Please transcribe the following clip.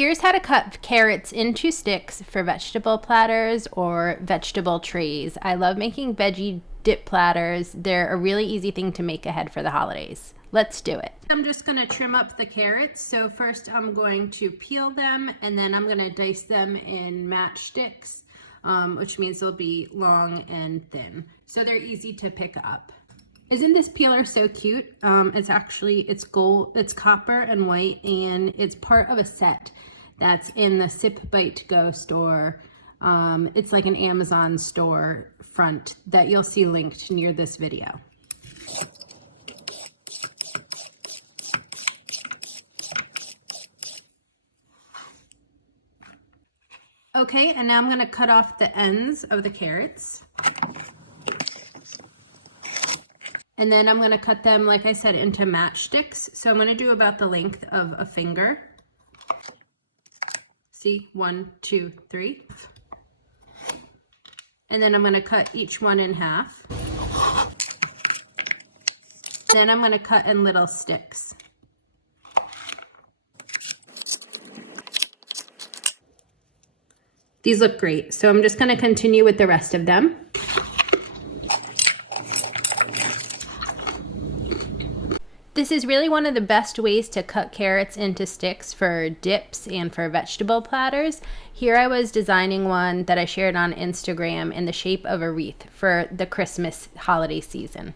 Here's how to cut carrots into sticks for vegetable platters or vegetable trays. I love making veggie dip platters. They're a really easy thing to make ahead for the holidays. Let's do it. I'm just going to trim up the carrots. So first I'm going to peel them, and then I'm going to dice them in matchsticks, which means they'll be long and thin. So they're easy to pick up. Isn't this peeler so cute? It's gold, it's copper and white, and it's part of a set that's in the sipbitego store. It's like an Amazon store front that you'll see linked near this video. Okay, and now I'm gonna cut off the ends of the carrots. And then I'm going to cut them, like I said, into matchsticks. So I'm going to do about the length of a finger. See, 1, 2, 3. And then I'm going to cut each one in half. Then I'm going to cut in little sticks. These look great. So I'm just going to continue with the rest of them. This is really one of the best ways to cut carrots into sticks for dips and for vegetable platters. Here I was designing one that I shared on Instagram in the shape of a wreath for the Christmas holiday season.